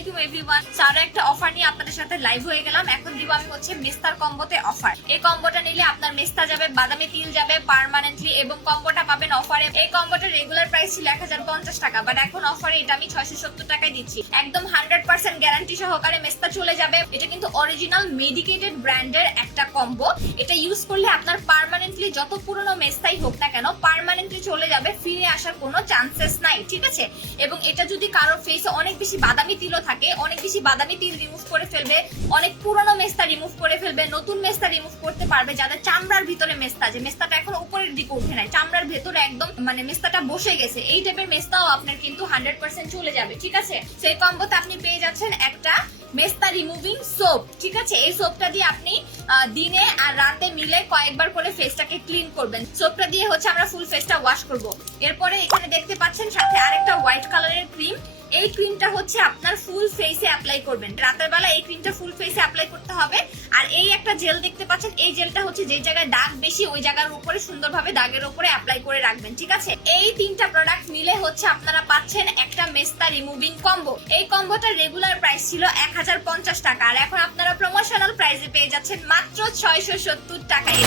আলাইকুম এভরিওয়ান। সারা একটা অফার নিয়ে আপনাদের সাথে লাইভ হয়ে গেলাম। এখন দিব আমি হচ্ছে মেস্তার কম্বোতে অফার। এই কম্বোটা নিলে আপনার মেস্তা যাবে, বাদামি তিল যাবে পার্মানেন্টলি এবং কম্বোটা পাবেন অফারে। এই কম্বোটার রেগুলার প্রাইস ছিল 1050 টাকা, বাট এখন অফারে এটা আমি 670 টাকায় দিচ্ছি। একদম 100% গ্যারান্টি সহকারে মেস্তা চলে যাবে। এটা কিন্তু অরিজিনাল মেডিকেটেড ব্র্যান্ডের একটা কম্বো। এটা ইউজ করলে আপনার পার্মানেন্টলি যত পুরনো মেস্তাই হোক না কেন পার্মানেন্টলি চলে যাবে, ফিরে আসার কোনো চান্সেস নাই, ঠিক আছে। এবং এটা যদি কারো ফেসে অনেক বেশি বাদামি তিলও থাকে, অনেক বেশি বাদামি তিল রিমুভ করে ফেলবে, অনেক পুরনো মেস্তা রিমুভ করে ফেলবে, নতুন মেস্তা রিমুভ করতে পারবে। যাদের চামড়ার ভিতরে মেস্তা, যে মেস্তাটা এখন উপরের দিকে উঠে নাই, চামড়ার ভেতরে একদম মানে মেস্তাটা বসে গেছে, এই টাইপের মেস্তাও আপনার কিন্তু 100% চলে যাবে, ঠিক আছে। সেই কম্বোতে আপনি পেয়ে যাচ্ছেন একটা মেস্তা রিমুভিং সোপ, ঠিক আছে। এই সোপটা দিয়ে আপনি দিনে আর রাতে মিলে কয়েকবার করে ফেসটাকে ক্লিন করবেন। সোপটা দিয়ে হচ্ছে আমরা ফুল ফেসটা ওয়াশ করব। এরপরে এখানে দেখতে পাচ্ছেন সাথে আরেকটা হোয়াইট কালারের ক্রিম। এই ক্রিমটা হচ্ছে আপনার ফুল ফেসে অ্যাপ্লাই করবেন। রাতের বেলা এই ক্রিমটা ফুল ফেসে অ্যাপ্লাই করতে হবে। আর এই একটা জেল দেখতে পাচ্ছেন, এই জেলটা হচ্ছে যে জায়গায় দাগ বেশি ওই জায়গার উপরে সুন্দরভাবে দাগের উপরে অ্যাপ্লাই করে রাখবেন, ঠিক আছে। এই তিনটা প্রোডাক্ট মিলে হচ্ছে আপনারা পাচ্ছেন একটা মেস্তা রিমুভিং কম্বো। এই কম্বোটার রেগুলার প্রাইস ছিল 1050 টাকা, আর এখন আপনারা প্রমোশনাল প্রাইসে পেয়ে যাচ্ছেন মাত্র 670 টাকায়।